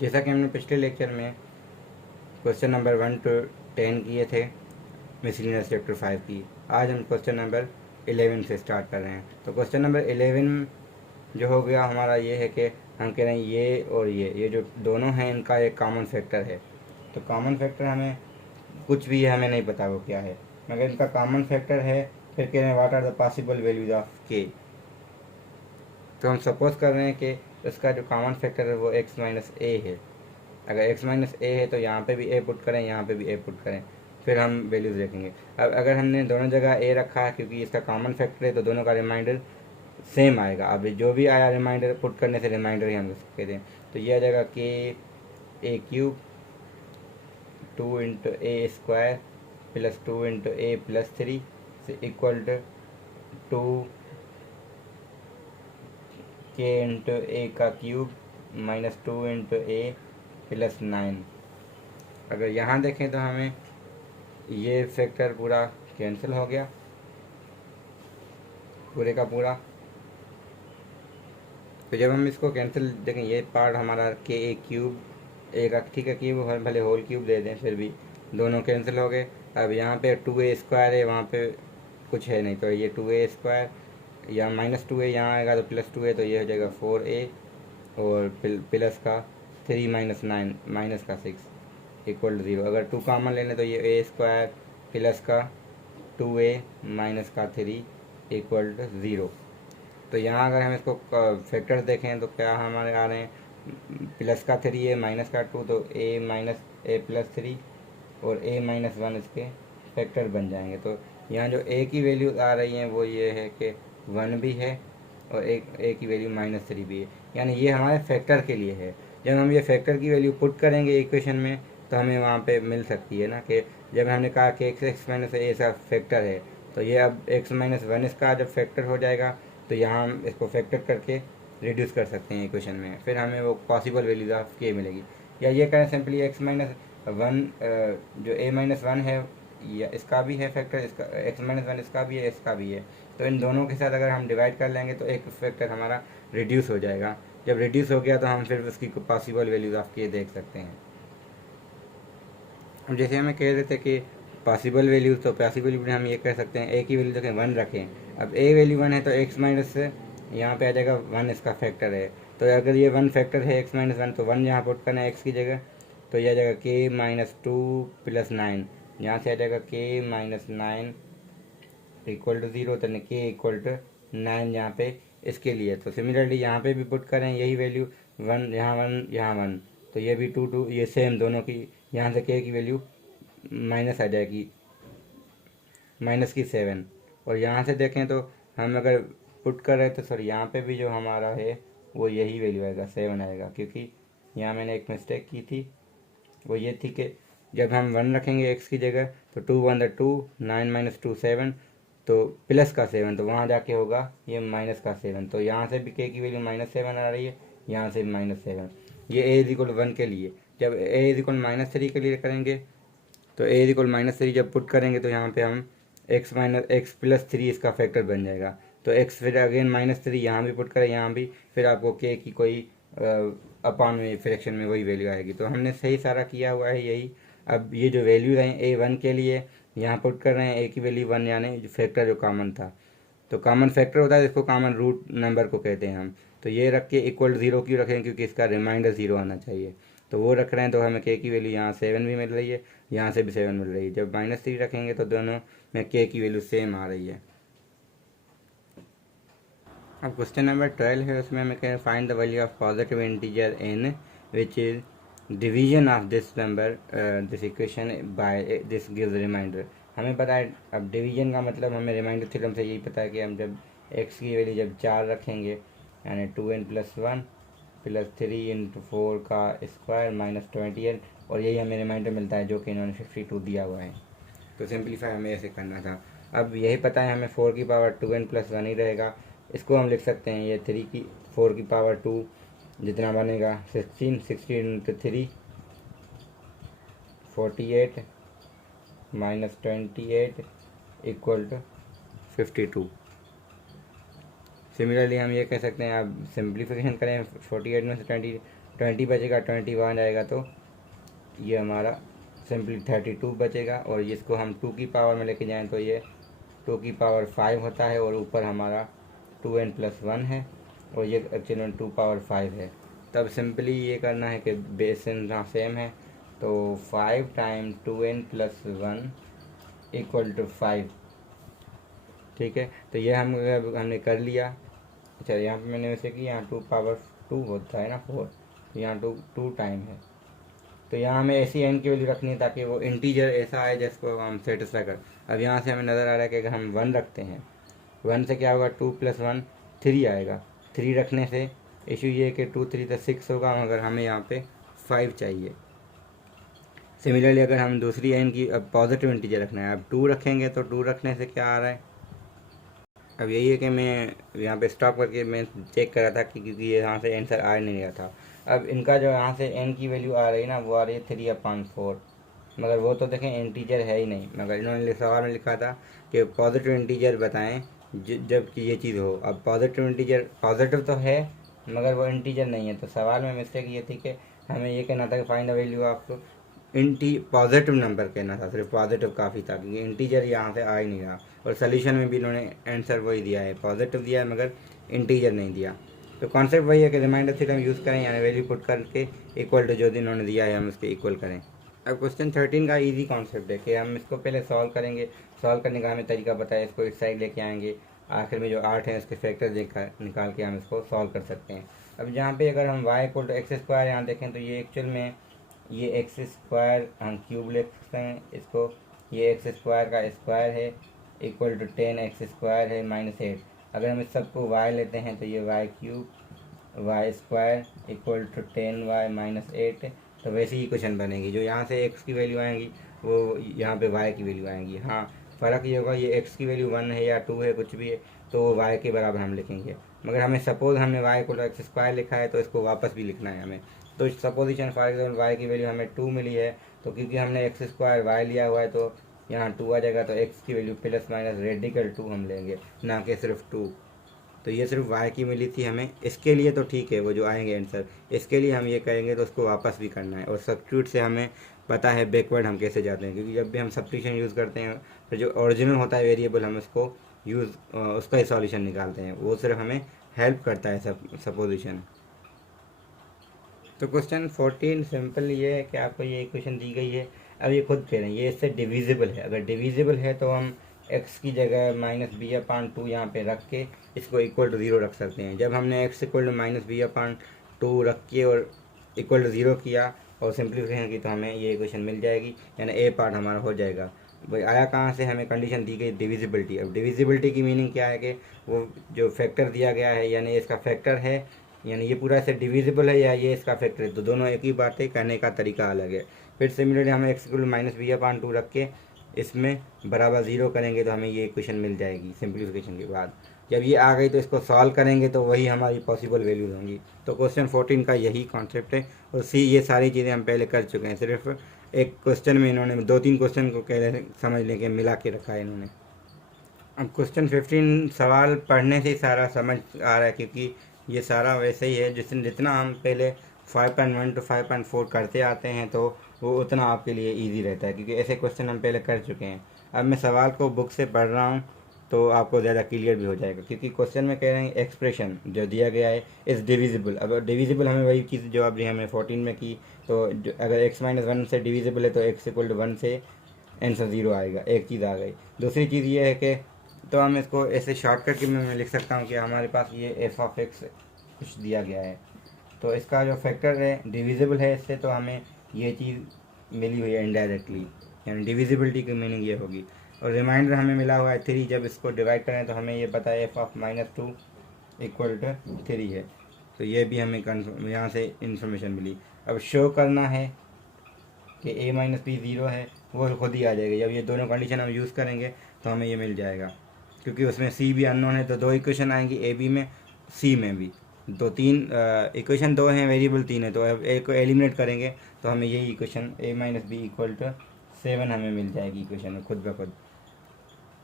जैसा कि हमने पिछले लेक्चर में क्वेश्चन नंबर 1 to 10 किए थे मिसलिनियस चैप्टर 5 की, आज हम क्वेश्चन नंबर 11 से स्टार्ट कर रहे हैं। तो क्वेश्चन नंबर 11 जो हो गया हमारा ये है कि हम कह रहे हैं ये और ये जो दोनों हैं इनका एक कॉमन फैक्टर है। तो कॉमन फैक्टर हमें कुछ भी है, हमें नहीं पता वो क्या है, मगर इनका कॉमन फैक्टर है। फिर कह रहे हैं what are the possible values of k. तो हम सपोज कर रहे हैं कि इसका जो कॉमन फैक्टर है वो x माइनस ए है। अगर x माइनस ए है तो यहाँ पे भी a पुट करें, यहाँ पे भी a पुट करें, फिर हम वैल्यूज़ देखेंगे। अब अगर हमने दोनों जगह a रखा है क्योंकि इसका कॉमन फैक्टर है तो दोनों का रिमाइंडर सेम आएगा। अब जो भी आया रिमाइंडर पुट करने से रिमाइंडर ही हम कहते हैं। तो ये आ जाएगा k a cube 2 into A square plus 2 into A plus 3 से इक्वल टू 2 k इंटू ए का क्यूब माइनस 2 इंटू ए प्लस 9। अगर यहाँ देखें तो हमें ये फैक्टर पूरा कैंसिल हो गया, पूरे का पूरा। तो जब हम इसको कैंसिल देखें, ये पार्ट हमारा के ए क्यूब ए का ठीक है, क्यूब भले होल क्यूब दे दें फिर भी दोनों कैंसिल हो गए। अब यहाँ पे 2a स्क्वायर है, वहाँ पे कुछ है नहीं, तो ये 2a स्क्वायर या माइनस 2a यहाँ आएगा तो प्लस 2a, तो ये हो जाएगा 4a और प्लस का 3 माइनस 9 माइनस का 6 इक्वल टू 0। अगर 2 कॉमन ले लें तो ये a स्क्वायर प्लस का 2a माइनस का 3 इक्वल टू 0। तो यहाँ अगर हम इसको फैक्टर्स देखें तो क्या हमारे आ रहे हैं, प्लस का 3a माइनस का 2, तो a माइनस ए प्लस 3 और a माइनस 1 इसके फैक्टर बन जाएंगे। तो यहाँ जो a की वैल्यू आ रही हैं वो ये है कि 1 भी है और a की वैल्यू माइनस 3 भी है, यानी ये हमारे फैक्टर के लिए है। जब हम ये फैक्टर की वैल्यू पुट करेंगे इक्वेशन में तो हमें वहाँ पे मिल सकती है ना, कि जब हमने कहा कि x माइनस ए इसका फैक्टर है तो ये अब x माइनस 1 इसका जब फैक्टर हो जाएगा तो यहाँ हम इसको फैक्टर करके रिड्यूस कर सकते हैं इक्वेशन में, फिर हमें वो पॉसिबल वैल्यूज ऑफ के मिलेगी। या ये करें सिंपली x माइनस 1 जो a माइनस 1 है या इसका भी है फैक्टर, इसका x माइनस 1 इसका भी है, इसका भी है। तो इन दोनों के साथ अगर हम डिवाइड कर लेंगे तो एक फैक्टर हमारा रिड्यूस हो जाएगा। जब रिड्यूस हो गया तो हम फिर उसकी पॉसिबल वैल्यूज ऑफ के देख सकते हैं। अब जैसे हमें कह रहे थे कि पॉसिबल वैल्यूज, तो पॉसिबल वैल्यू हम ये कह सकते हैं ए की वैल्यू देखें 1 रखें। अब ए वैल्यू 1 है तो x माइनस से यहाँ पे आ जाएगा 1 इसका फैक्टर है। तो अगर ये 1 फैक्टर है x माइनस 1 तो 1 यहाँ पुट करना है x की जगह, तो यह आ जाएगा k माइनस 2 प्लस 9, यहाँ से आ जाएगा k माइनस 9 इक्वल टू 0, तो k इक्वल टू 9 यहाँ पे इसके लिए। तो सिमिलरली यहाँ पे भी पुट करें यही वैल्यू 1 यहाँ 1 यहाँ 1, तो ये भी 2 2 ये सेम दोनों की, यहाँ से k की वैल्यू माइनस आ जाएगी माइनस की 7। और यहाँ से देखें तो हम अगर पुट कर रहे तो सॉरी यहाँ पे भी जो हमारा है वो यही वैल्यू आएगा 7 आएगा, क्योंकि यहाँ मैंने एक मिस्टेक की थी, वो ये थी कि जब हम 1 रखेंगे x की जगह तो 2 1 2 9 माइनस 2 7, तो प्लस का 7, तो वहाँ जाके होगा ये माइनस का 7। तो यहाँ से भी k की वैल्यू माइनस 7 आ रही है, यहाँ से भी माइनस 7। ये a इज इक्वल 1 के लिए। जब a इज इक्वल माइनस 3 के लिए करेंगे तो a इज इक्वल माइनस 3 जब पुट करेंगे तो यहाँ पे हम x माइनस x प्लस 3 इसका फैक्टर बन जाएगा। तो x फिर अगेन माइनस 3 यहाँ भी पुट करें, यहाँ भी, फिर आपको k की कोई अपान में फ्रैक्शन में वही वैल्यू आएगी। तो हमने सही सारा किया हुआ है यही। अब ये जो वैल्यू हैं a1 के लिए यहाँ पुट कर रहे हैं a की वैल्यू 1, यानी जो फैक्टर जो कॉमन था, तो कॉमन फैक्टर होता है जिसको कॉमन रूट नंबर को कहते हैं हम। तो ये रख के इक्वल 0 क्यों रखें, क्योंकि इसका रिमाइंडर 0 आना चाहिए। तो वो रख रहे हैं, तो हमें k की वैल्यू यहाँ 7 भी मिल रही है, यहाँ से भी 7 मिल रही है। जब माइनस 3 रखेंगे तो दोनों में k की वैल्यू सेम आ रही है। अब क्वेश्चन नंबर 12 है, उसमें हमें कहें find the value of positive integer n which is division of this number this equation by this gives remainder. हमें पता है, अब डिवीजन का मतलब हमें रिमाइंडर थ्योरम से यही पता है कि हम जब x की वैल्यू जब 4 रखेंगे यानी 2n प्लस 1 प्लस 3 इंटू 4 का स्क्वायर माइनस 28, और यही हमें रिमाइंडर मिलता है जो कि इन्होंने 52 दिया हुआ है। तो सिंप्लीफाई हमें ऐसे करना था। अब यही पता है हमें 4 की पावर 2n प्लस 1 ही रहेगा, इसको हम लिख सकते हैं ये 4 की पावर 2 जितना बनेगा 16 into 3 48 minus 28 equal to 52। Similarly हम ये कह सकते हैं, अब सिंप्लीफिकेशन करें 48 में से 20 बचेगा, 20 वहाँ जाएगा तो ये हमारा सिंपली 32 बचेगा। और इसको हम 2 की पावर में लेके जाएं तो ये 2 की पावर 5 होता है, और ऊपर हमारा 2n+1 है, और ये एक्चुअली में 2 पावर 5 है। तब सिंपली ये करना है कि बेस यहाँ सेम है, तो 5 टाइम 2n+1 इक्वल टू 5। ठीक है, तो ये हमने कर लिया। अच्छा, यहाँ पे मैंने वैसे कि यहाँ 2 पावर 2 होता है ना 4, तो यहाँ 2 टाइम है। तो यहाँ हमें ऐसी n की वैल्यू रखनी है ताकि वो इंटीजर ऐसा आए जिसको हम सेटिस्फाई कर। अब यहाँ से हमें नज़र आ रहा है कि अगर हम 1 रखते हैं, 1 से क्या होगा, 2+1 3 आएगा। 3 रखने से इशू ये है कि 2 3 तो 6 होगा, मगर हमें यहाँ पे 5 चाहिए। सिमिलरली अगर हम दूसरी n की अब पॉजिटिव इंटीजर रखना है, अब 2 रखेंगे तो 2 रखने से क्या आ रहा है। अब यही है कि मैं यहाँ पे स्टॉप करके मैं चेक कर रहा था कि क्योंकि ये यहाँ से आंसर आ नहीं रहा था। अब इनका जो यहाँ से n की वैल्यू आ रही है ना, वो आ रही है 3/4, मगर वो तो देखें इंटीजर है ही नहीं। मगर इन्होंने सवाल में लिखा था कि पॉजिटिव इंटीजर बताएं जबकि ये चीज़ हो। अब पॉजिटिव इंटीजर पॉजिटिव तो है मगर वो इंटीजर नहीं है, तो सवाल में मिस्टेक ये थी कि हमें ये कहना था कि find the value of positive number कहना था, सिर्फ पॉजिटिव काफ़ी था क्योंकि इंटीजर यहाँ से आ ही नहीं रहा। और सोल्यूशन में भी इन्होंने आंसर वही दिया है, पॉजिटिव दिया है मगर इंटीजर नहीं दिया। तो कॉन्सेप्ट वही है कि रिमाइंडर थ्योरम यूज़ करें, यानी वैल्यू पुट करके इक्वल टू जो इन्होंने दिया है हम उसके इक्वल करें। अब क्वेश्चन 13 का इजी कॉन्सेप्ट है कि हम इसको पहले सॉल्व करेंगे। सॉल्व करने का हमें तरीका बताया, इसको इस साइड लेके आएंगे, आखिर में जो 8 है उसके फैक्टर निकाल के हम इसको सॉल्व कर सकते हैं। अब यहाँ पे अगर हम y = x² यहाँ देखें तो ये एक्चुअल में ये x² हम क्यूब लिख सकते हैं इसको, ये x² का स्क्वायर है इक्वल टू 10x² है -8। अगर हम इस सबको y लेते हैं तो ये y³ y² equal to 10y -8। तो वैसे ही क्वेश्चन बनेगी, जो यहाँ से x की वैल्यू आएंगी वो यहाँ पे y की वैल्यू आएंगी। हाँ, फ़र्क ये होगा ये x की वैल्यू 1 है या 2 है कुछ भी है तो वो y के बराबर हम लिखेंगे। मगर हमें सपोज़ हमने y = x² लिखा है तो इसको वापस भी लिखना है हमें। तो सपोजिशन फॉर एग्जाम्पल y की वैल्यू हमें 2 मिली है, तो क्योंकि हमने x² y लिया हुआ है तो यहाँ 2 आ जाएगा, तो x की वैल्यू ±2 हम लेंगे, ना कि सिर्फ 2। तो ये सिर्फ y की मिली थी हमें, इसके लिए तो ठीक है वो जो आएंगे आंसर, इसके लिए हम ये करेंगे तो उसको वापस भी करना है। और सब्स्टिट्यूट से हमें पता है बैकवर्ड हम कैसे जाते हैं, क्योंकि जब भी हम सब्स्टिट्यूशन यूज़ करते हैं तो जो ओरिजिनल होता है वेरिएबल हम उसको उसका ही सॉल्यूशन निकालते हैं, वो सिर्फ हमें हेल्प करता है सपोजिशन। तो क्वेश्चन 14 सिंपल ये है कि आपको ये इक्वेशन दी गई है। अब ये खुद कह रहे हैं ये इससे डिविजिबल है, अगर डिविजिबल है तो हम x की जगह -b/2 यहाँ पे रख के इसको इक्वल टू 0 रख सकते हैं। जब हमने x = -b/2 रख के और इक्वल टू 0 किया और सिंप्लीफिकेशन की तो हमें ये इक्वेशन मिल जाएगी, यानी ए पार्ट हमारा हो जाएगा। भाई आया कहाँ से, हमें कंडीशन दी गई डिविजिबिलिटी। अब डिविजिबिलिटी की मीनिंग क्या है कि वो जो फैक्टर दिया गया है यानी इसका फैक्टर है, यानी ये पूरा ऐसे डिविजिबल है या ये इसका फैक्टर है, तो दोनों एक ही बात है, कहने का तरीका अलग है। फिर सिमिलरली हमें x = -b/2 रख के इसमें बराबर 0 करेंगे तो हमें ये इक्वेशन मिल जाएगी सिंप्लीफिकेशन के बाद। जब ये आ गई तो इसको सॉल्व करेंगे तो वही हमारी पॉसिबल वैल्यूज होंगी। तो क्वेश्चन 14 का यही कॉन्सेप्ट है। और ये सारी चीज़ें हम पहले कर चुके हैं, सिर्फ एक क्वेश्चन में इन्होंने 2-3 क्वेश्चन को कह समझ लेके मिला के रखा है इन्होंने। अब क्वेश्चन 15 सवाल पढ़ने से ही सारा समझ आ रहा है, क्योंकि ये सारा वैसे ही है जितना हम पहले 5.1 to 5.4 करते आते हैं तो वो उतना आपके लिए इजी रहता है, क्योंकि ऐसे क्वेश्चन हम पहले कर चुके हैं। अब मैं सवाल को बुक से पढ़ रहा हूँ तो आपको ज़्यादा क्लियर भी हो जाएगा, क्योंकि क्वेश्चन में कह रहे हैं एक्सप्रेशन जो दिया गया है इज़ डिविजिबल। अब डिविजिबल हमें वही चीज़ जो अभी हमने 14 में की, तो अगर x - 1 से डिविजिबल है तो x = 1 से आंसर 0 आएगा, एक चीज़ आ गई। दूसरी चीज़ ये है कि तो हम इसको ऐसे शॉर्टकट के में मैं लिख सकता हूँ कि हमारे पास ये f(x) कुछ दिया गया है, तो इसका जो फैक्टर है डिविजिबल है इससे, तो हमें ये चीज़ मिली हुई है इनडायरेक्टली, यानी डिविजिबिलिटी की मीनिंग ये होगी। और रिमाइंडर हमें मिला हुआ है 3, जब इसको डिवाइड करें तो हमें ये पता है f(-2) = 3 है, तो ये भी हमें यहाँ से इंफॉर्मेशन मिली। अब शो करना है कि a - b 0 है, वो खुद ही आ जाएगा। जब ये दोनों कंडीशन हम यूज़ करेंगे तो हमें ये मिल जाएगा, क्योंकि उसमें c भी अननोन है, तो 2 इक्वेशन आएंगी a b में, c में भी। तो 3 इक्वेशन 2 हैं, वेरिएबल 3 है, तो अब एक को एलिमिनेट करेंगे तो हमें यही इक्वेशन a - b = 7 हमें मिल जाएगी इक्वेशन में खुद ब खुद।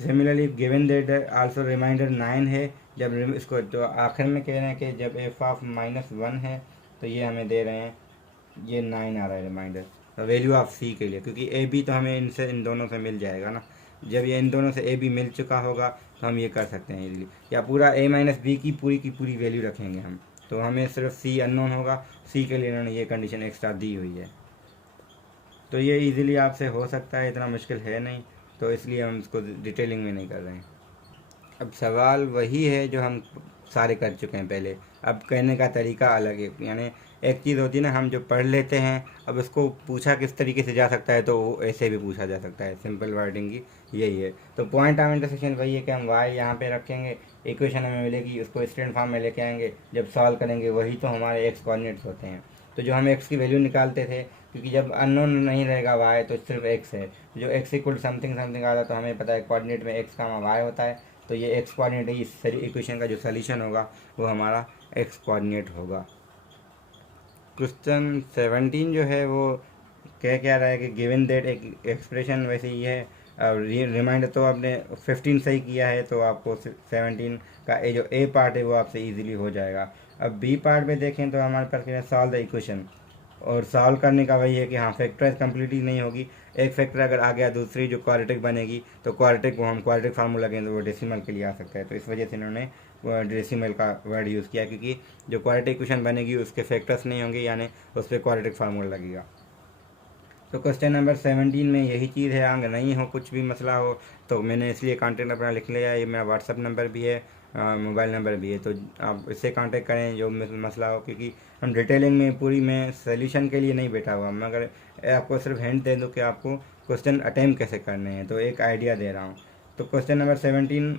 Similarly given that also remainder 9 है, जब इसको तो आखिर में कह रहे हैं कि जब f(-1) है तो ये हमें दे रहे हैं, ये 9 आ रहा है रिमाइंडर। तो वैल्यू ऑफ सी के लिए, क्योंकि ए बी तो हमें इन दोनों से मिल जाएगा ना, जब ये इन दोनों से ए बी मिल चुका होगा तो हम ये कर सकते हैं इजीली, या पूरा ए माइनस बी की पूरी वैल्यू रखेंगे हम, तो हमें सिर्फ सी अननोन होगा, सी के लिए इन्होंने ये कंडीशन एक्स्ट्रा दी हुई है। तो ये इजीली आपसे हो सकता है, इतना मुश्किल है नहीं, तो इसलिए हम इसको डिटेलिंग में नहीं कर रहे हैं। अब सवाल वही है जो हम सारे कर चुके हैं पहले, अब कहने का तरीका अलग है। यानी एक चीज़ होती है ना, हम जो पढ़ लेते हैं, अब उसको पूछा किस तरीके से जा सकता है, तो वो ऐसे भी पूछा जा सकता है, सिंपल वर्डिंग की यही है। तो पॉइंट ऑफ इंटरसेक्शन वही है कि हम वाई यहाँ पे रखेंगे, इक्वेशन हमें मिलेगी, उसको स्टैंडर्ड फॉर्म में लेके आएंगे, जब सॉल्व करेंगे वही तो हमारे एक्स कोऑर्डिनेट्स होते हैं। तो जो हम एक्स की वैल्यू निकालते थे, क्योंकि जब अननोन नहीं रहेगा वाई तो सिर्फ एक्स है, जो एक्स इक्वल समथिंग समथिंग आता है, तो हमें पता है कोऑर्डिनेट में एक्स का वाई होता है, तो ये एक्स कोऑर्डिनेट है, इस इक्वेशन का जो सोल्यूशन होगा वो हमारा एक्स कोऑर्डिनेट होगा। क्वेश्चन 17 जो है वो क्या रहा है कि गिवन दैट, एक एक्सप्रेशन वैसे ही है। रिमाइंडर तो आपने 15 सही किया है, तो आपको 17 का जो ए पार्ट है वो आपसे इजीली हो जाएगा। अब बी पार्ट में देखें तो हमारे पास क्या है, सॉल्व द इक्वेशन, और सॉल्व करने का वही है कि हाँ फैक्टराइज कंप्लीटली नहीं होगी, एक फैक्टर अगर आ गया, दूसरी जो क्वाड्रेटिक बनेगी, तो क्वाड्रेटिक को हम क्वाड्रेटिक फार्मूला लगेंगे तो वो डेसिमल के लिए आ सकता है, तो इस वजह से इन्होंने डेसिमल का वर्ड यूज़ किया, क्योंकि जो क्वाड्रेटिक इक्वेशन बनेगी उसके फैक्टर्स नहीं होंगे, यानी उस पर क्वाड्रेटिक फार्मूला लगेगा। तो क्वेश्चन नंबर 17 में यही चीज़ है, आगे नहीं हो कुछ भी मसला हो तो मैंने इसलिए कॉन्टेक्ट अपना लिख लिया, ये मेरा व्हाट्सअप नंबर भी है, मोबाइल नंबर भी है, तो आप इससे कांटेक्ट करें जो मसला हो, क्योंकि हम डिटेलिंग में पूरी में सोल्यूशन के लिए नहीं बैठा हुआ, मगर आपको सिर्फ हिंट दे दूँ कि आपको क्वेश्चन अटैम्प्ट कैसे करने हैं, तो एक आइडिया दे रहा हूँ। तो क्वेश्चन नंबर 17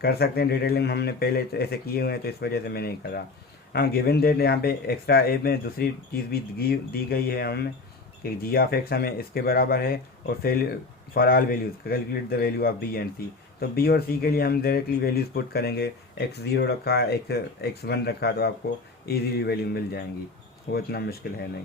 कर सकते हैं डिटेलिंग, हमने पहले तो ऐसे किए हुए हैं, तो इस वजह से मैं नहीं करा। हाँ गिवन डेट यहाँ पे एक्स्ट्रा ए में दूसरी चीज़ भी दी गई है हमें कि जी ऑफ एक्स हमें इसके बराबर है, और for all values calculate the value of B and C. तो बी और सी के लिए हम डायरेक्टली वैल्यूज पुट करेंगे, x0 रखा है, x1 रखा, तो आपको इजीली वैल्यू मिल जाएंगी, वो इतना मुश्किल है नहीं।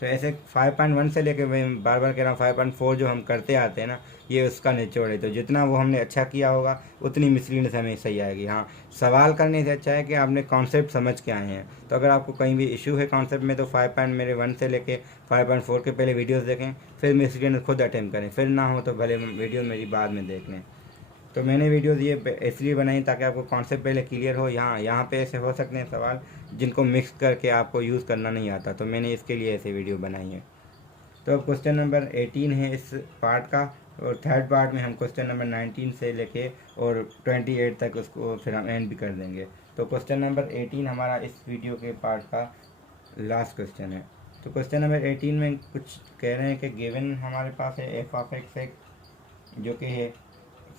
तो ऐसे 5.1 से लेके मैं बार बार कह रहा हूँ 5.4 जो हम करते आते हैं ना, ये उसका निचोड़ है, तो जितना वो हमने अच्छा किया होगा उतनी मिसलीनेस हमें सही आएगी। हाँ सवाल करने से अच्छा है कि आपने कॉन्सेप्ट समझ के आए हैं, तो अगर आपको कहीं भी इशू है कॉन्सेप्ट में, तो 5.1 से लेके 5.4 के पहले वीडियोस देखें, फिर मिसलीनेस खुद अटेम्प्ट करें, फिर ना हो तो भले वीडियो मेरी बाद में देख लें। तो मैंने वीडियोज़ ये इसलिए बनाई ताकि आपको कॉन्सेप्ट पहले क्लियर हो। यहाँ पे ऐसे हो सकते हैं सवाल जिनको मिक्स करके आपको यूज़ करना नहीं आता, तो मैंने इसके लिए ऐसे वीडियो बनाई है। तो अब क्वेश्चन नंबर 18 है इस पार्ट का, और थर्ड पार्ट में हम क्वेश्चन नंबर 19 से लेके और 28 तक उसको फिर हम एंड भी कर देंगे। तो क्वेश्चन नंबर 18 हमारा इस वीडियो के पार्ट का लास्ट क्वेश्चन है। तो क्वेश्चन नंबर 18 में कुछ कह रहे हैं कि गिवन हमारे पास है एफ ऑफ एक्स जो कि है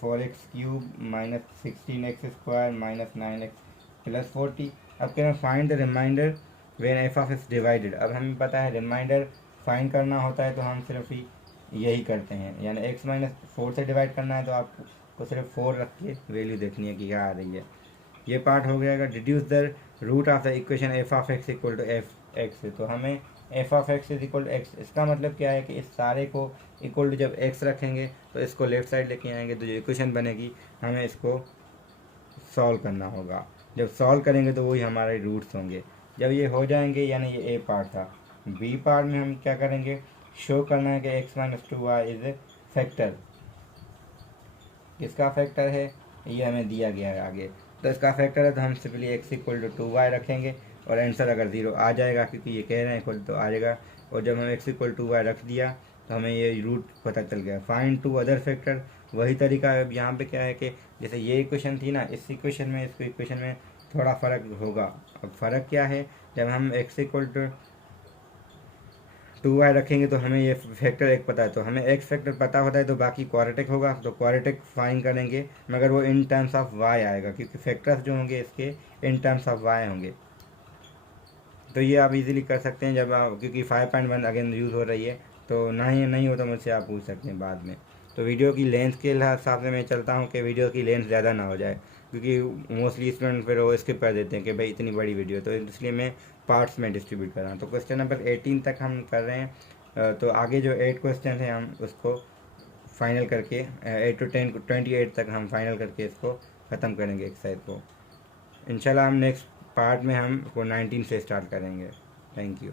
4x³ minus 16x² minus 9x plus 40। अब कह रहे हैं find the remainder when f of x divided. अब हमें पता है रिमाइंडर फाइंड करना होता है तो हम सिर्फ ही यही करते हैं, यानी x माइनस 4 से डिवाइड करना है तो आपको सिर्फ 4 रख के वैल्यू देखनी है कि क्या आ रही है। ये पार्ट हो गया। Deduce the root of the equation f of x equal to f x, तो हमें f of x is equal to x, इसका मतलब क्या है कि इस सारे को इक्वल टू जब एक्स रखेंगे तो इसको लेफ्ट साइड लेके आएंगे, तो जो इक्वेशन बनेगी हमें इसको सॉल्व करना होगा। जब सॉल्व करेंगे तो वही हमारे रूट्स होंगे। जब ये हो जाएंगे, यानी ये ए पार्ट था। बी पार्ट में हम क्या करेंगे, शो करना है कि x minus 2y is a factor. किसका फैक्टर है ये हमें दिया गया है आगे, तो इसका फैक्टर है, तो हम simply x equal to 2y रखेंगे, और आंसर अगर 0 आ जाएगा क्योंकि ये कह रहे हैं इक्वल तो आ जाएगा। और जब हम एक्स इक्वल टू वाई रख दिया तो हमें ये रूट पता चल गया। फाइंड टू अदर फैक्टर, वही तरीका है। अब यहाँ पे क्या है कि जैसे ये इक्वेशन थी ना, इस इक्वेशन में इस इक्वेशन में थोड़ा फ़र्क होगा। अब फ़र्क क्या है, जब हम एक्स इक्वल टू 2y रखेंगे तो हमें ये फैक्टर एक पता है, तो हमें एक्स फैक्टर पता होता है तो बाकी क्वाड्रेटिक होगा, तो क्वाड्रेटिक फाइन करेंगे, मगर वो इन टर्म्स ऑफ y आएगा, क्योंकि फैक्टर्स जो होंगे इसके इन टर्म्स ऑफ y होंगे। तो ये आप इजीली कर सकते हैं जब आप, क्योंकि 5.1 अगेन यूज़ हो रही है, तो नहीं हो तो मुझसे आप पूछ सकते हैं बाद में। तो वीडियो की लेंथ के हिसाब से मैं चलता हूँ कि वीडियो की लेंथ ज़्यादा ना हो जाए, क्योंकि मोस्टली स्टूडेंट फिर वो स्किप कर देते हैं कि भाई इतनी बड़ी वीडियो, तो इसलिए मैं पार्ट्स में डिस्ट्रीब्यूट कर रहा हूँ। तो क्वेश्चन नंबर 18 तक हम कर रहे हैं, तो आगे जो 8 क्वेश्चन हैं हम उसको फाइनल करके 8 to 28 तक हम फाइनल करके इसको ख़त्म करेंगे एक्सरसाइज को। इंशाल्लाह हम नेक्स्ट पार्ट में हम को 19 से स्टार्ट करेंगे। Thank you.